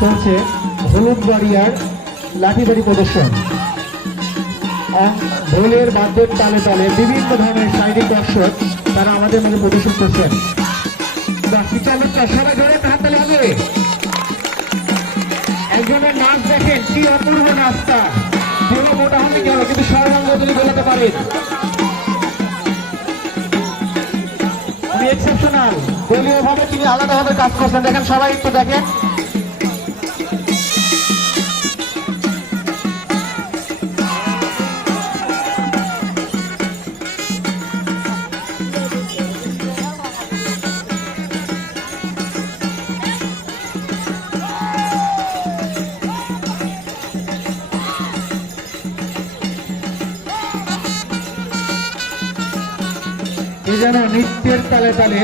চলছে হলুদ বাড়িয়ার লাঠিবাড়ি প্রদর্শন। ঢোলের বাদ্যের তালে তালে বিভিন্ন ধরনের শারীরিক দর্শক তারা আমাদের মধ্যে প্রদর্শন করছেন। সবাই ধরে হাত তালে হবে। একজনের নাচ দেখেন, কি অপূর্ব নাচটা। কেউ মোটা হয়নি কেন, কিন্তু সর্বাঙ্গ যদি বেরোতে পারেন এক্সেপশনাল। দলীয় ভাবে তিনি আলাদাভাবে কাজ করছেন, দেখেন সবাই একটু দেখেন। যেন নৃত্যের তালে তালে